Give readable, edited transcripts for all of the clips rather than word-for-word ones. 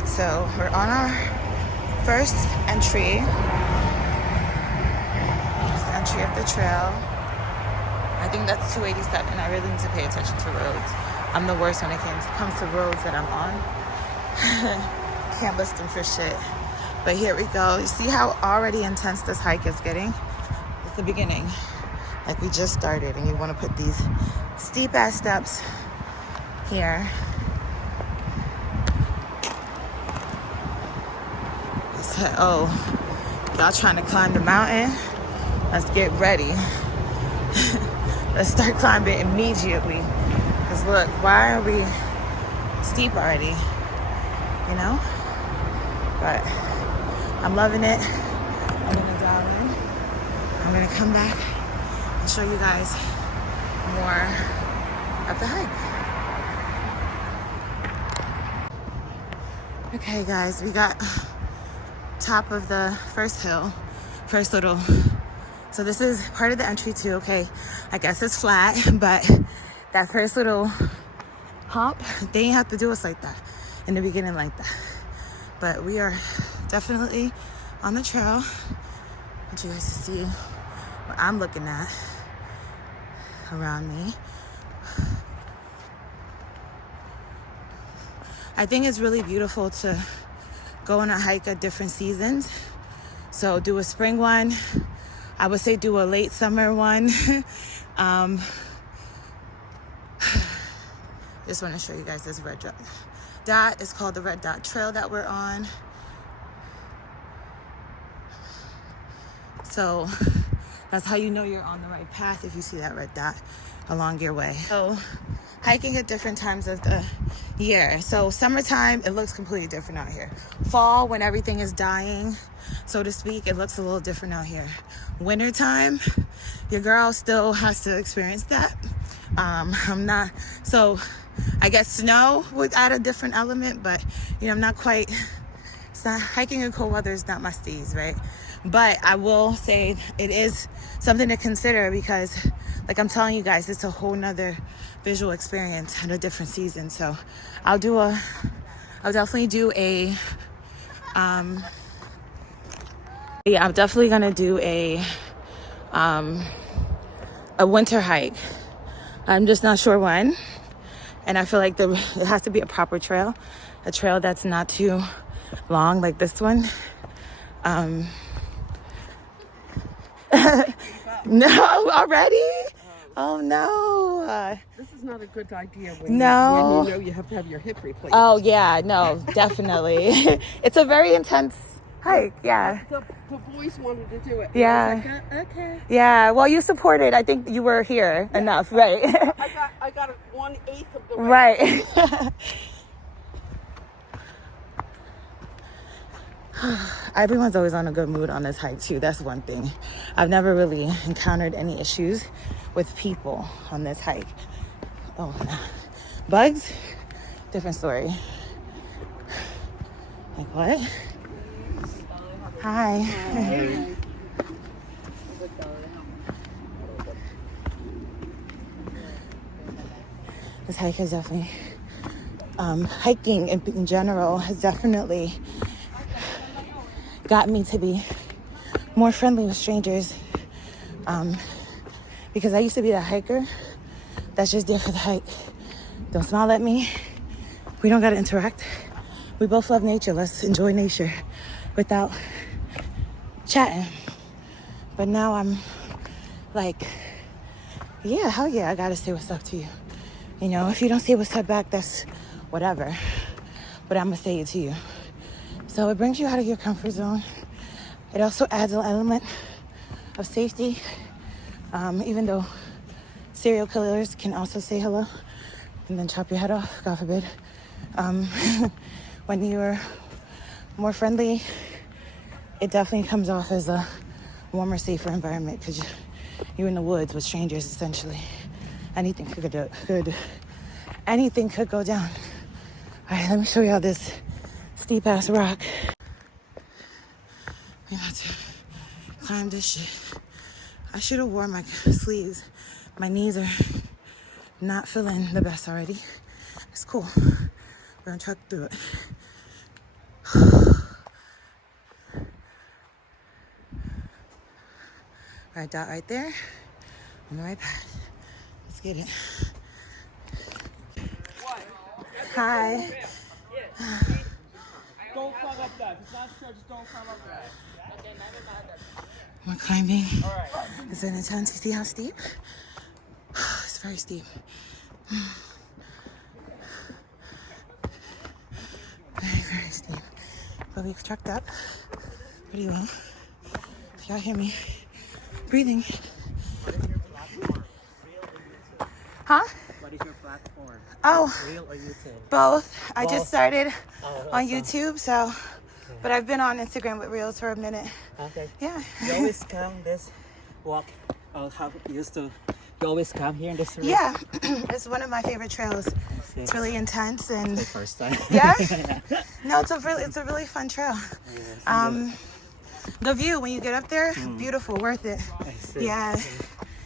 right, so we're on our first entry. It's the entry of the trail. I think that's 287. I really need to pay attention to roads. I'm the worst when it comes to roads that I'm on. Can't list them for shit. But here we go. You see how already intense this hike is getting? It's the beginning. Like we just started, and you want to put these steep ass steps here. Oh, y'all trying to climb the mountain? Let's get ready. Let's start climbing immediately. Because look, why are we steep already? You know? But I'm loving it. I'm gonna dial in. I'm gonna come back and show you guys more of the hike. Okay guys, we got top of the first hill, first little, so this is part of the entry too. Okay, I guess it's flat, but that first little hump, they didn't have to do us like that in the beginning like that. But we are definitely on the trail. I want you guys to see what I'm looking at around me. I think it's really beautiful to go on a hike at different seasons. So do a spring one. I would say do a late summer one. Just want to show you guys this red dot. It's called the Red Dot Trail that we're on. So that's how you know you're on the right path, if you see that red dot along your way. So hiking at different times of the year. So summertime, it looks completely different out here. Fall, when everything is dying, so to speak, it looks a little different out here. Wintertime, your girl still has to experience that. I'm not, so I guess snow would add a different element, but you know, I'm not quite, it's not, hiking in cold weather is not my steez, right? But I will say it is something to consider because, like I'm telling you guys, it's a whole nother visual experience at a different season. So I'll definitely do a, I'm definitely gonna do a winter hike. I'm just not sure when. And I feel like it has to be a proper trail, a trail that's not too long like this one. No, already? Oh no. This is not a good idea when, no. when you know you have to have your hip replaced. Oh yeah, no, definitely. It's a very intense hike, yeah. The boys wanted to do it. Yeah. I was like, okay. Yeah, well you supported. I think you were here enough, right? I got 1/8 of the way. Right. Everyone's always on a good mood on this hike too. That's one thing. I've never really encountered any issues with people on this hike. Oh, no. Bugs? Different story. Like what? Hi. Hi. This hike has definitely, hiking in general has definitely got me to be more friendly with strangers, because I used to be that hiker that's just there for the hike. Don't smile at me. We don't gotta interact. We both love nature. Let's enjoy nature without chatting. But now I'm like, yeah, hell yeah, I gotta say what's up to you. You know, if you don't say what's up back, that's whatever. But I'm gonna say it to you. So it brings you out of your comfort zone. It also adds an element of safety, even though serial killers can also say hello and then chop your head off, God forbid. When you're more friendly, it definitely comes off as a warmer, safer environment because you're in the woods with strangers, essentially. Anything could go down. All right, let me show y'all this steep ass rock. We have to climb this shit. I should have worn my sleeves. My knees are not feeling the best already. It's cool. We're gonna truck through it. Red dot right there. On the right path. Let's get it. Hi. Don't climb up that. If it's not sure, just don't climb up that. We're climbing. It's an intense. You see how steep? It's very steep. Very, very steep. But we trucked up pretty well. If y'all hear me breathing. Huh? What is your platform? Oh, Real or YouTube? both. I just started Oh, on awesome. YouTube, so, but I've been on Instagram with Reels for a minute. Okay. Yeah. You always come this walk, how you used to, you always come here in this route? Yeah, it's one of my favorite trails. It's really intense and The first time. yeah. No, it's a really fun trail. Yes, The view when you get up there, beautiful, worth it. I see. Yeah,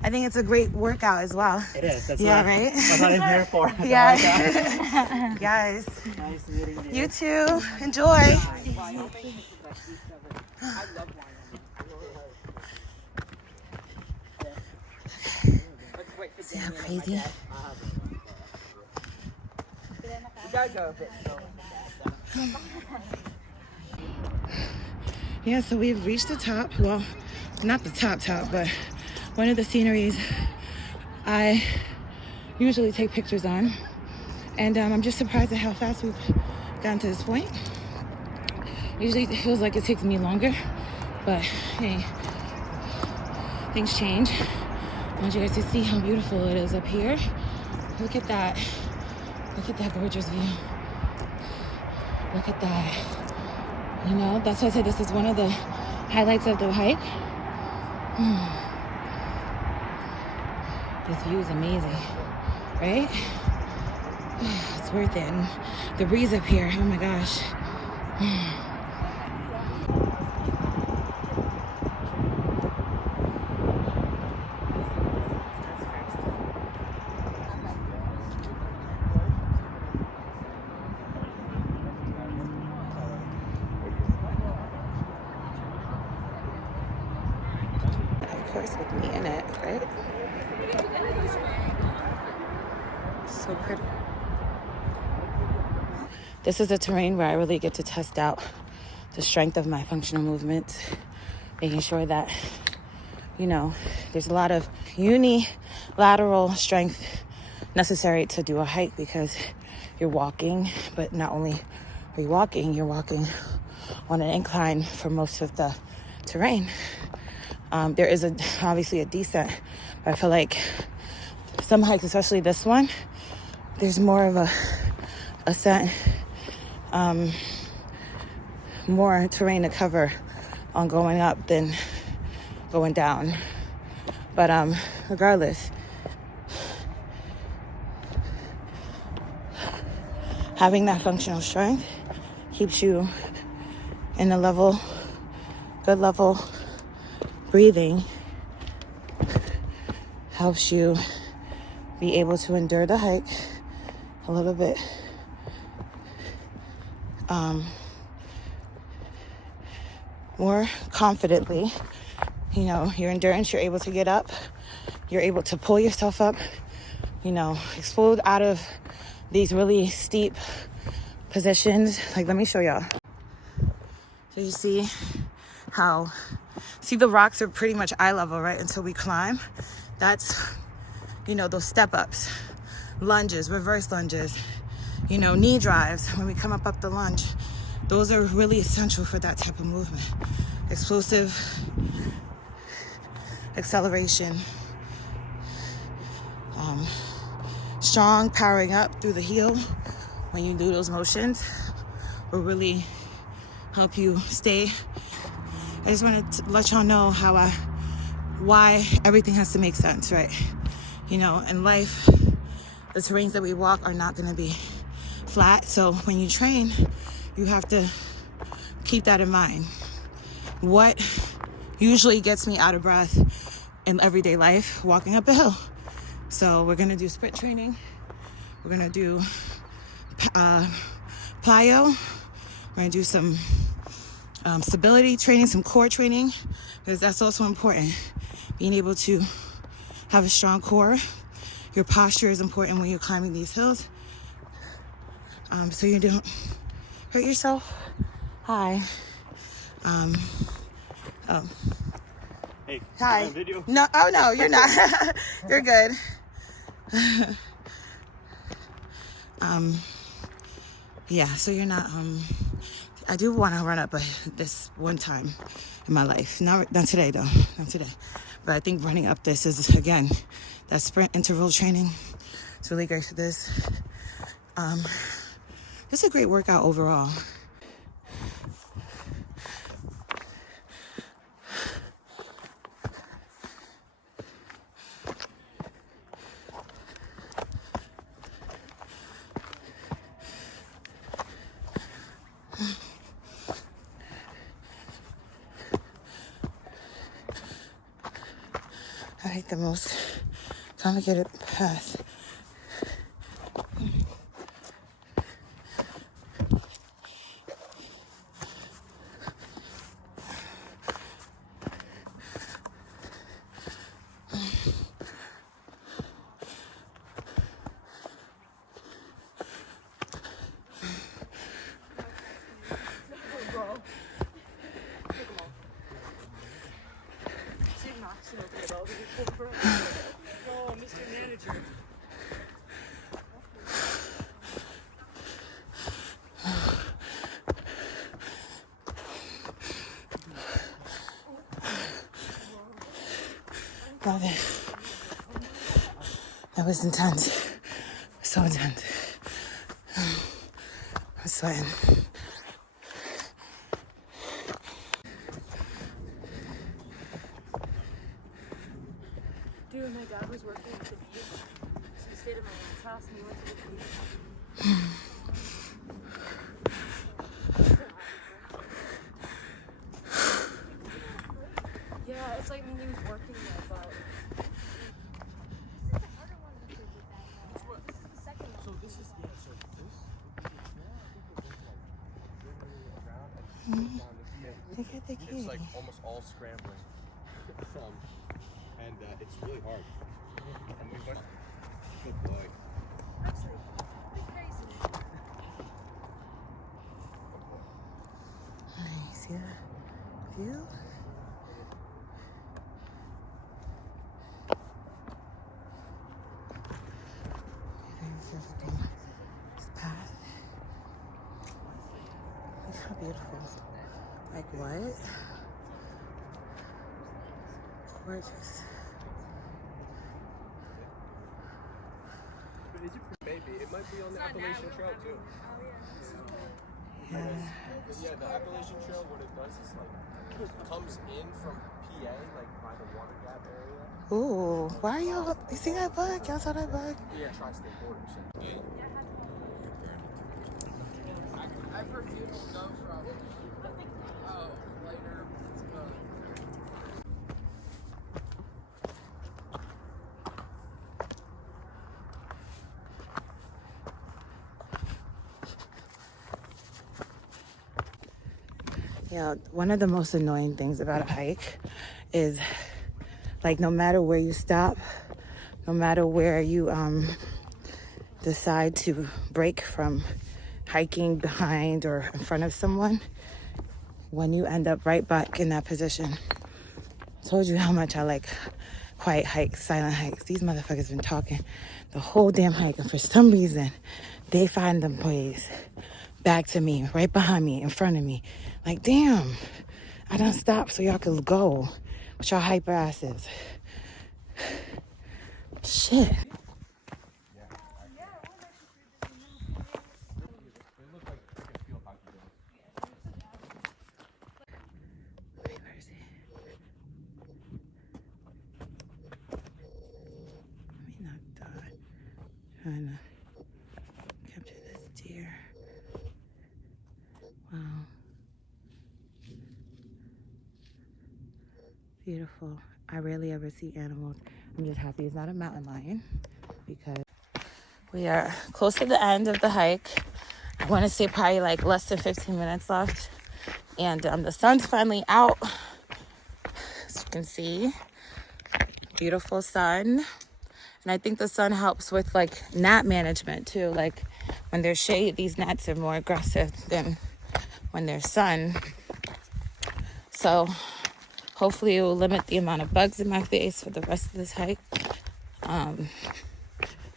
I think it's a great workout as well. It is. That's Yeah, what, right? That's what I'm here for. Yeah. Guys, Nice meeting you. you too. Enjoy. See how crazy? You gotta go a bit slow. Yeah, so we've reached the top. Well, not the top, but one of the sceneries I usually take pictures on. And I'm just surprised at how fast we've gotten to this point. Usually it feels like it takes me longer, but hey, things change. I want you guys to see how beautiful it is up here. Look at that. Look at that gorgeous view. Look at that. You know, that's why I said this is one of the highlights of the hike. This view is amazing, right? It's worth it. And the breeze up here, oh my gosh. Of course, with me in it, right? So pretty. This is a terrain where I really get to test out the strength of my functional movements, making sure that, you know, there's a lot of unilateral strength necessary to do a hike because you're walking, but not only are you walking, you're walking on an incline for most of the terrain. There is obviously a descent, but I feel like some hikes, especially this one, there's more of a ascent, more terrain to cover on going up than going down. But regardless, having that functional strength keeps you in a level, good level breathing, helps you be able to endure the hike a little bit more confidently. You know, your endurance, you're able to get up, you're able to pull yourself up, you know, explode out of these really steep positions. Like, let me show y'all. So you see how, the rocks are pretty much eye level, right, until we climb. That's, you know, those step ups, lunges, reverse lunges, you know, knee drives when we come up the lunge. Those are really essential for that type of movement. Explosive acceleration, strong powering up through the heel when you do those motions will really help you stay. I just wanted to let y'all know why everything has to make sense, right? You know, in life, the terrains that we walk are not going to be flat. So when you train, you have to keep that in mind. What usually gets me out of breath in everyday life? Walking up a hill. So we're going to do sprint training. We're going to do plyo. gonna do some stability training, some core training, because that's also important. Being able to have a strong core. Your posture is important when you're climbing these hills. So you don't hurt yourself. Hi. Oh. Hey, Hi. on video? No, oh no, you're not. You're good. Yeah, so you're not, I do want to run up this one time in my life. Not today though, not today. But I think running up this is, again, that sprint interval training. It's really great for this. It's a great workout overall. I hate the most complicated path. Oh, Mr. Manager. Love it. That was intense. So intense. I'm sweating. Dude, my dad was working at the beach, so we stayed at my aunt's house and we went to the beach. Yeah, it's like when he was working there, but... Look at the kid. It's like almost all scrambling. And it's really hard. And we went. Good boy. Nice, yeah. View. This path. Look how beautiful. Like what? Gorgeous. But is it maybe? It might be on the Appalachian Trail too. Yeah. Yeah, the Appalachian Trail, what it does is like it comes in from PA, like by the Water Gap area. Ooh, why are you see that bug? Y'all saw that bug? Yeah, tri-state border. So. I've heard people go from later. Yeah, one of the most annoying things about a hike is, like, no matter where you stop, no matter where you decide to break from hiking behind or in front of someone, when you end up right back in that position. I told you how much I like quiet hikes, silent hikes. These motherfuckers been talking the whole damn hike, and for some reason, they find them ways back to me, right behind me, in front of me. Like, damn, I done stopped so y'all could go with y'all hyper asses. Shit. Trying to capture this deer. Wow. Beautiful. I rarely ever see animals. I'm just happy it's not a mountain lion because we are close to the end of the hike. I want to say probably like less than 15 minutes left. And the sun's finally out. As you can see, beautiful sun. And I think the sun helps with like gnat management too. Like when there's shade, these gnats are more aggressive than when there's sun. So hopefully it will limit the amount of bugs in my face for the rest of this hike.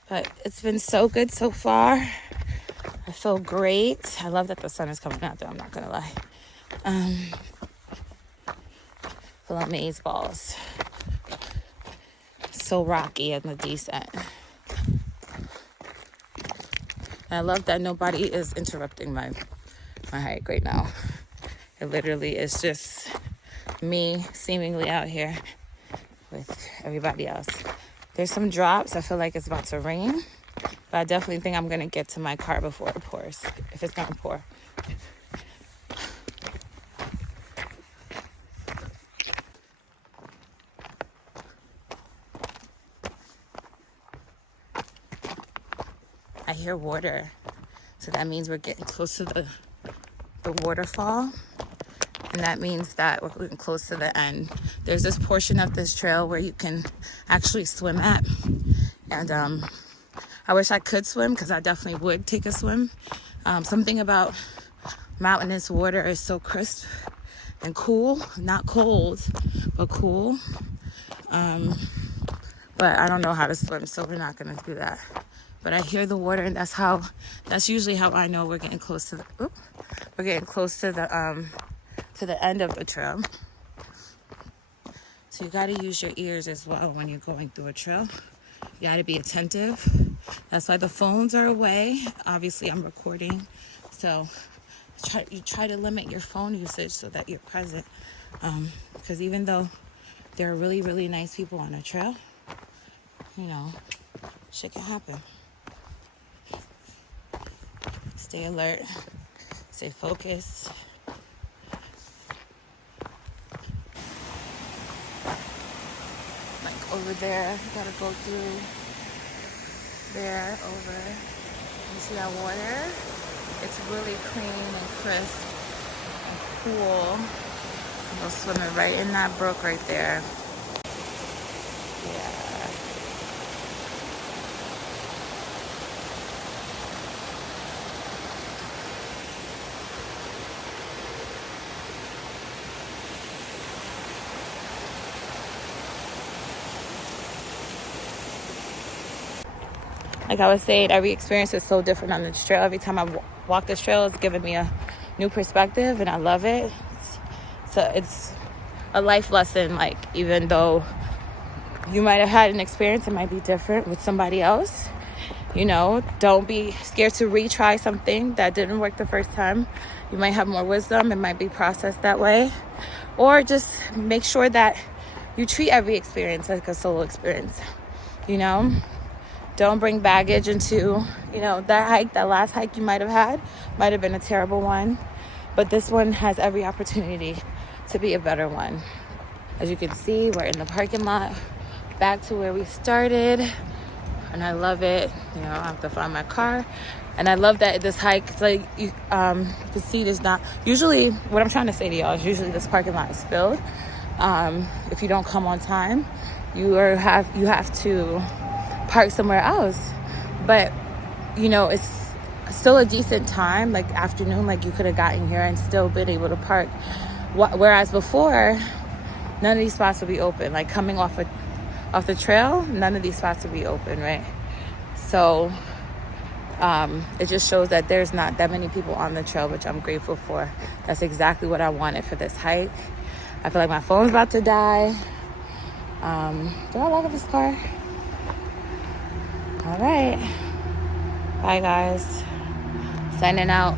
But it's been so good so far. I feel great. I love that the sun is coming out there, I'm not gonna lie. Feel amaze balls. So rocky and the descent. And I love that nobody is interrupting my hike right now. It literally is just me seemingly out here with everybody else. There's some drops. I feel like it's about to rain. But I definitely think I'm going to get to my car before it pours, if it's going to pour. I hear water. So that means we're getting close to the waterfall. And that means that we're getting close to the end. There's this portion of this trail where you can actually swim at. And I wish I could swim, because I definitely would take a swim. Something about mountainous water is so crisp and cool. Not cold, but cool. But I don't know how to swim, so we're not going to do that. But I hear the water, and that's usually how I know we're getting close to the end of the trail. So you got to use your ears as well when you're going through a trail. You got to be attentive. That's why the phones are away. Obviously, I'm recording. So you try to limit your phone usage so that you're present. Because even though there are really, really nice people on a trail, you know, shit can happen. Stay alert. Stay focused. Over there, you gotta go through there, over. You see that water? It's really clean and crisp and cool. Go swimming right in that brook right there. Yeah. Like I was saying, every experience is so different on this trail. Every time I walk this trail, it's giving me a new perspective, and I love it. So it's a life lesson. Like, even though you might have had an experience, it might be different with somebody else. You know, don't be scared to retry something that didn't work the first time. You might have more wisdom. It might be processed that way. Or just make sure that you treat every experience like a solo experience, you know? Don't bring baggage into, you know, that hike. That last hike you might have had might have been a terrible one, but this one has every opportunity to be a better one. As you can see, we're in the parking lot, back to where we started, and I love it. You know, I have to find my car, and I love that this hike, it's like you can see there's not, usually what I'm trying to say to y'all is usually this parking lot is filled. If you don't come on time, you have to park somewhere else. But you know, it's still a decent time, like afternoon, like you could have gotten here and still been able to park. Whereas before, none of these spots would be open. Like coming off the trail, none of these spots would be open, right? So it just shows that there's not that many people on the trail, which I'm grateful for. That's exactly what I wanted for this hike. I feel like my phone's about to die. Do I lock up this car? All right. Bye, guys. Signing out.